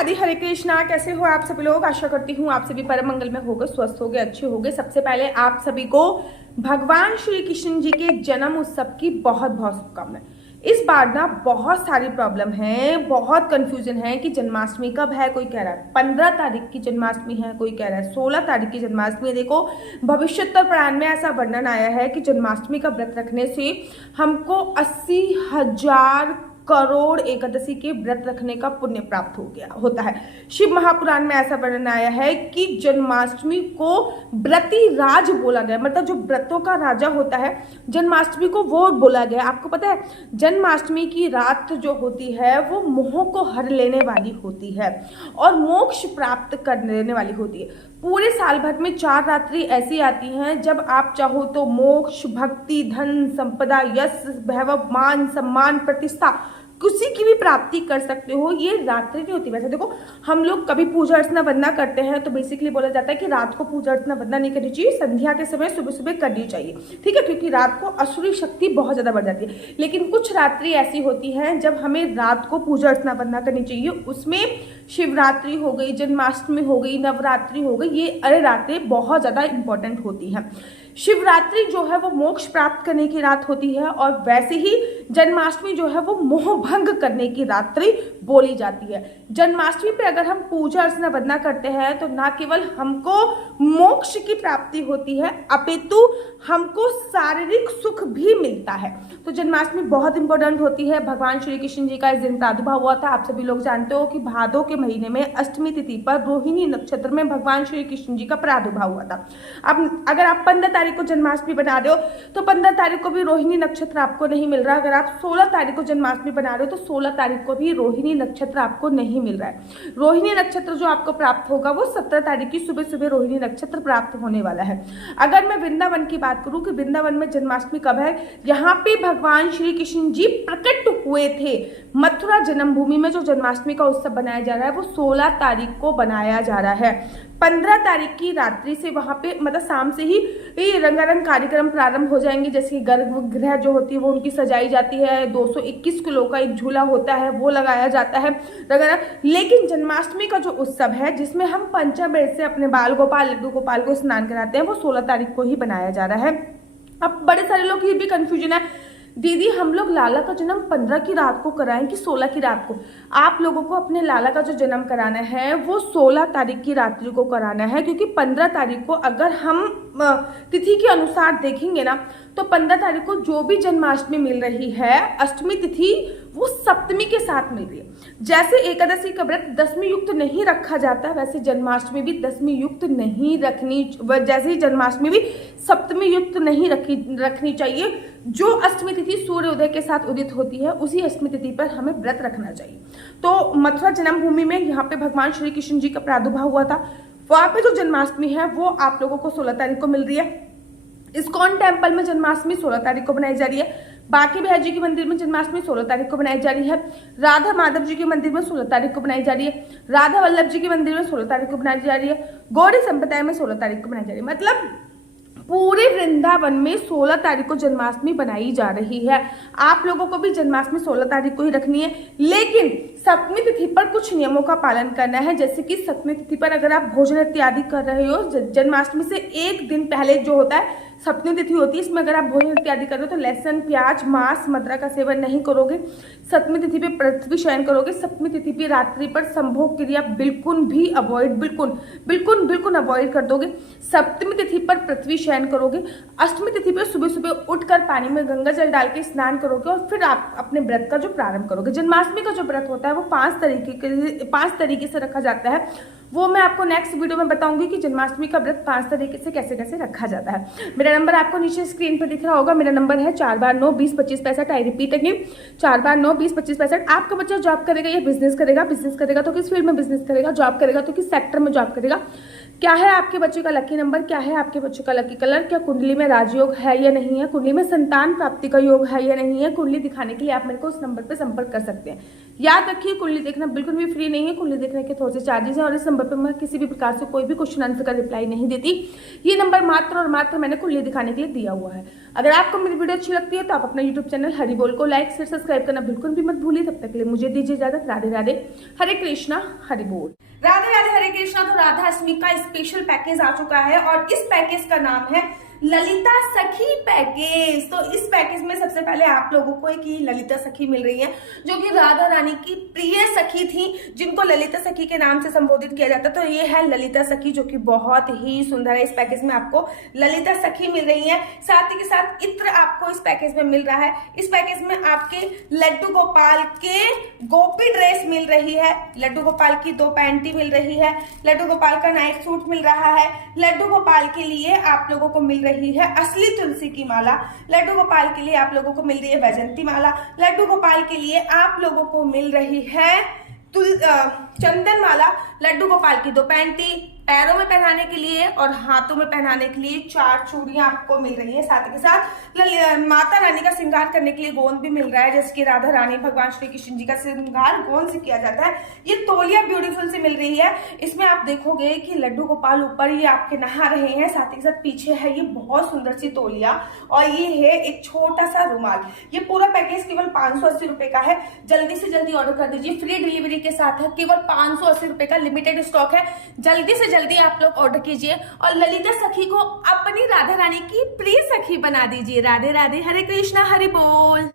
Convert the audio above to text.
राधे हरे कृष्णा। कैसे हो आप सभी लोग? आशा करती हूँ आप सभी परम मंगल में होगे, स्वस्थ होगे, अच्छे होगे। सबसे पहले आप सभी को भगवान श्री कृष्ण जी के जन्म उत्सव की बहुत बहुत शुभकामनाएं। इस बार ना बहुत सारी प्रॉब्लम है, बहुत कंफ्यूजन है कि जन्माष्टमी कब है। कोई कह रहा है 15 तारीख की जन्माष्टमी है, कोई कह रहा है 16 तारीख की जन्माष्टमी है। देखो, भविष्योत्तर पुराण में ऐसा वर्णन आया है कि जन्माष्टमी का व्रत रखने से हमको 80,000 करोड़ एकादशी के व्रत रखने का पुण्य प्राप्त होता है। शिव महापुराण में ऐसा वर्णन आया है कि जन्माष्टमी को व्रती राज बोला गया, मतलब जो व्रतों का राजा होता है जन्माष्टमी को वो बोला गया। आपको पता है जन्माष्टमी की रात जो होती है वो मोह को हर लेने वाली होती है और मोक्ष प्राप्त कर लेने वाली होती है। पूरे साल भर में 4 रात्रि ऐसी आती हैं जब आप चाहो तो मोक्ष, भक्ति, धन, संपदा, यश, वैभव, मान, सम्मान, प्रतिष्ठा किसी की भी प्राप्ति कर सकते हो। ये रात्रि नहीं होती। वैसे देखो, हम लोग कभी पूजा अर्चना वंदना करते हैं तो बेसिकली बोला जाता है कि रात को पूजा अर्चना वंदना नहीं करनी चाहिए, संध्या के समय सुबह सुबह करनी चाहिए, ठीक है, क्योंकि रात को असुरी शक्ति बहुत ज्यादा बढ़ जाती है। लेकिन कुछ रात्रि ऐसी होती हैं जब हमें रात को पूजा अर्चना वंदना करनी चाहिए। उसमें शिवरात्रि हो गई, जन्माष्टमी हो गई, नवरात्रि हो गई, ये अरे रातें बहुत ज्यादा इंपॉर्टेंट होती हैं। शिवरात्रि जो है वो मोक्ष प्राप्त करने की रात होती है और वैसे ही जन्माष्टमी जो है वो मोह भंग करने की रात्रि बोली जाती है। जन्माष्टमी पे अगर हम पूजा अर्चना वंदना करते हैं तो ना केवल हमको मोक्ष की प्राप्ति होती है अपितु हमको शारीरिक सुख भी मिलता है। तो जन्माष्टमी बहुत इंपॉर्टेंट होती है। भगवान श्री कृष्ण जी का इस दिन प्रादुर्भाव हुआ था। आप सभी लोग जानते हो कि भादों के महीने में अष्टमी तिथि पर रोहिणी नक्षत्र में भगवान श्री कृष्ण जी का प्रादुर्भाव हुआ था। अब अगर आप 15 तारीख को जन्माष्टमी बना रहे हो तो 15 तारीख को भी रोहिणी नक्षत्र आपको नहीं मिल रहा। अगर आप 16 तारीख को जन्माष्टमी बना रहे हो तो 16 तारीख को भी रोहिणी नक्षत्र आपको नहीं मिल रहा है। रोहिणी नक्षत्र जो आपको प्राप्त होगा वो 17 तारीख की सुबह सुबह रोहिणी नक्षत्र प्राप्त होने वाला है। अगर मैं वृंदावन की बात करूं कि वृंदावन में जन्माष्टमी कब है, यहाँ पे भगवान श्री कृष्ण जी प्रकट हुए थे। मथुरा जन्मभूमि में जो जन्माष्टमी का उत्सव बनाया जा रहा है वो 16 तारीख को बनाया जा रहा है। 15 तारीख की रात्रि से वहां पे मतलब शाम से ही रंगारंग कार्यक्रम प्रारंभ हो जाएंगे। जैसे कि गर्भगृह जो होती है वो उनकी सजाई जाती है, 221 किलो का एक झूला होता है वो लगाया जाता है रंगारंग। लेकिन जन्माष्टमी का जो उत्सव है जिसमें हम पंचामृत से अपने बाल गोपाल लड्डू गोपाल को स्नान कराते हैं वो 16 तारीख को ही बनाया जा रहा है। अब बड़े सारे लोग ये भी कंफ्यूजन है, दीदी हम लोग लाला का जन्म 15 की रात को कराएं कि 16 की रात को? आप लोगों को अपने लाला का जो जन्म कराना है वो 16 तारीख की रात्रि को कराना है, क्योंकि 15 तारीख को अगर हम तिथि के अनुसार देखेंगे ना तो 15 तारीख को जो भी जन्माष्टमी मिल रही है अष्टमी तिथि वो सप्तमी के साथ मिल रही है। जैसे एकादशी का व्रत दशमी युक्त नहीं रखा जाता वैसे जन्माष्टमी भी दशमी युक्त नहीं रखनी, जैसे ही जन्माष्टमी भी सप्तमी युक्त नहीं रखनी चाहिए। जो अष्टमी तिथि सूर्योदय के साथ उदित होती है उसी अष्टमी तिथि पर हमें व्रत रखना चाहिए। तो मथुरा जन्मभूमि में यहाँ पे भगवान श्री कृष्ण जी का प्रादुर्भाव हुआ था। वहां पे जो जन्माष्टमी है वो आप लोगों को 16 तारीख को मिल रही है। इस्कॉन टेम्पल में जन्माष्टमी 16 तारीख को बनाई जा रही है। बाकी बिहार जी के मंदिर में जन्माष्टमी 16 तारीख को बनाई जा रही है। राधा माधव जी के मंदिर में 16 तारीख को बनाई जा रही है। राधा वल्लभ जी के मंदिर में 16 तारीख को बनाई जा रही है। गौरी संप्रदाय में 16 तारीख को बनाई जा रही है। मतलब पूरे वृंदावन में 16 तारीख को जन्माष्टमी बनाई जा रही है। आप लोगों को भी जन्माष्टमी 16 तारीख को ही रखनी है, लेकिन सप्तमी तिथि पर कुछ नियमों का पालन करना है। जैसे कि सप्तमी तिथि पर अगर आप भोजन इत्यादि कर रहे हो, जन्माष्टमी से एक दिन पहले जो होता है सप्तमी तिथि होती है, इसमें अगर आप भोजन इत्यादि कर रहे हो तो लहसुन, प्याज, मांस, मदिरा का सेवन नहीं करोगे। सप्तमी तिथि पे पृथ्वी शयन करोगे। सप्तमी तिथि पे रात्रि पर संभोग क्रिया बिल्कुल भी अवॉइड, बिल्कुल अवॉइड कर दोगे। सप्तमी तिथि पर पृथ्वी शयन करोगे। अष्टमी तिथि पे सुबह सुबह उठकर पानी में गंगा जल डाल के स्नान करोगे और फिर आप अपने व्रत का जो प्रारंभ करोगे। जन्माष्टमी का जो व्रत होता है वो 5 तरीके से रखा जाता है। वो मैं आपको नेक्स्ट वीडियो में बताऊंगी कि जन्माष्टमी का व्रत 5 तरीके से कैसे कैसे रखा जाता है। मेरा नंबर आपको नीचे स्क्रीन पर दिख रहा होगा। मेरा नंबर है 4/9-20-25-65। I repeat again 4/9-20-25-65। आपका बच्चा जॉब करेगा या बिजनेस करेगा तो किस फील्ड में बिजनेस करेगा, जॉब करेगा तो किस सेक्टर में जॉब करेगा, क्या है आपके बच्चे का लकी नंबर, क्या है आपके बच्चे का लकी कलर, क्या कुंडली में राजयोग है या नहीं है, कुंडली में संतान प्राप्ति का योग है या नहीं है। कुंडली दिखाने के लिए आप मेरे को उस नंबर पर संपर्क कर सकते हैं। याद रखिए कुंडली देखना बिल्कुल भी फ्री नहीं है, कुंडली देखने के थोड़े से चार्जेस हैं और इस नंबर पर मैं किसी भी प्रकार से कोई भी क्वेश्चन आंसर का रिप्लाई नहीं देती। ये नंबर मात्र और मात्र मैंने कुंडली दिखाने के लिए दिया हुआ है। अगर आपको मेरी वीडियो अच्छी लगती है तो आप अपना यूट्यूब चैनल हरि बोल को लाइक शेयर सब्सक्राइब करना बिल्कुल भी मत भूलिए। तब तक के लिए मुझे दीजिए इजाजत। राधे राधे, हरे कृष्णा, हरि बोल। राधे राधे, हरे कृष्णा। तो राधा अष्टमी का स्पेशल पैकेज आ चुका है और इस पैकेज का नाम है ललिता सखी पैकेज। तो इस पैकेज में सबसे पहले आप लोगों को एक ललिता सखी मिल रही है जो कि राधा रानी की प्रिय सखी थी, जिनको ललिता सखी के नाम से संबोधित किया जाता। तो ये है ललिता सखी जो कि बहुत ही सुंदर है। इस पैकेज में आपको ललिता सखी मिल रही है, साथ ही के साथ इत्र आपको इस पैकेज में मिल रहा है। इस पैकेज में आपके लड्डू गोपाल के गोपी ड्रेस मिल रही है, लड्डू गोपाल की 2 पैंटी मिल रही है, लड्डू गोपाल का नाइट सूट मिल रहा है, लड्डू गोपाल के लिए आप लोगों को मिल रही है असली तुलसी की माला, लड्डू गोपाल के लिए आप लोगों को मिल रही है वैजंती माला, लड्डू गोपाल के लिए आप लोगों को मिल रही है चंदन माला, लड्डू गोपाल की 2 पैंटी, पैरों में पहनाने के लिए और हाथों में पहनाने के लिए 4 चूड़ियां आपको मिल रही है। साथ ही के साथ माता रानी का श्रृंगार करने के लिए गोंद भी मिल रहा है, जैसे कि राधा रानी भगवान श्री कृष्ण जी का श्रृंगार गोंद से किया जाता है। ये तोलिया ब्यूटीफुल से मिल रही है। इसमें आप देखोगे कि लड्डू गोपाल ऊपर ये आपके नहा रहे हैं, साथ ही साथ पीछे है ये बहुत सुंदर सी तोलिया और ये है एक छोटा सा रुमाल। ये पूरा पैकेज केवल 580 रुपए का है। जल्दी से जल्दी ऑर्डर कर दीजिए, फ्री डिलीवरी के साथ है। केवल 580 रुपए का लिमिटेड स्टॉक है। जल्दी से जल्दी आप लोग ऑर्डर कीजिए और ललिता सखी को अपनी राधा रानी की प्रिय सखी बना दीजिए। राधे राधे, हरे कृष्णा, हरि बोल।